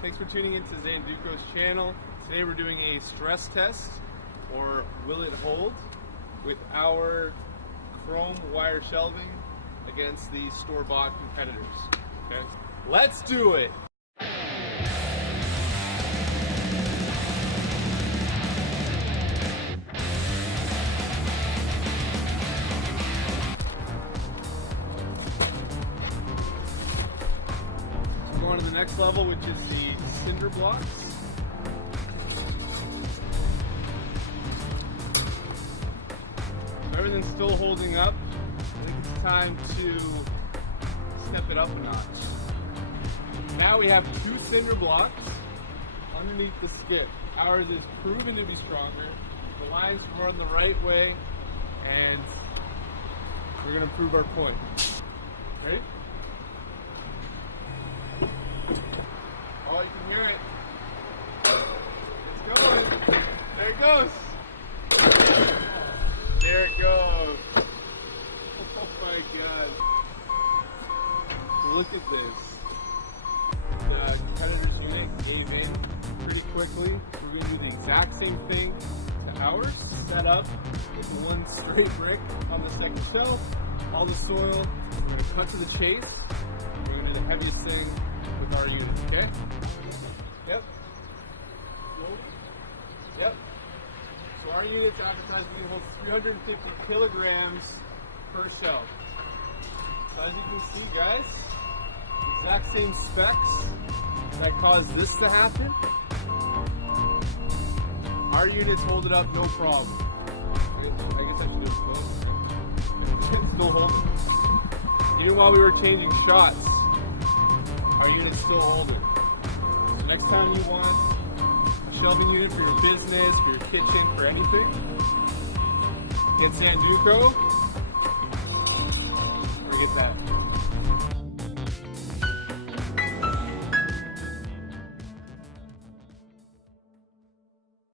Thanks for tuning into Zanduco's channel. Today we're doing a stress test, or will it hold, with our chrome wire shelving against the store-bought competitors. Okay, let's do it! On to the next level, which is the cinder blocks. Everything's still holding up. I think it's time to step it up a notch. Now we have 2 cinder blocks underneath the skip. Ours is proven to be stronger. The lines run the right way, and we're going to prove our point. Ready? Oh, you can hear it. It's going. There it goes. There it goes. Oh my God. Look at this. The competitor's unit gave in pretty quickly. We're going to do the exact same thing to ours. Set up with one straight brick on the second shelf. All the soil. We're going to cut to the chase. We're going to do the heaviest thing with our unit, okay? Yep. Yep. So our unit's advertised to hold 350 kilograms per shelf. So as you can see, guys, exact same specs that caused this to happen. Our units hold it up no problem. I guess I should do it. It's still holding. Even while we were changing shots, our unit's still holding. So next time you want a shelving unit for your business, for your kitchen, for anything, get Zanduco.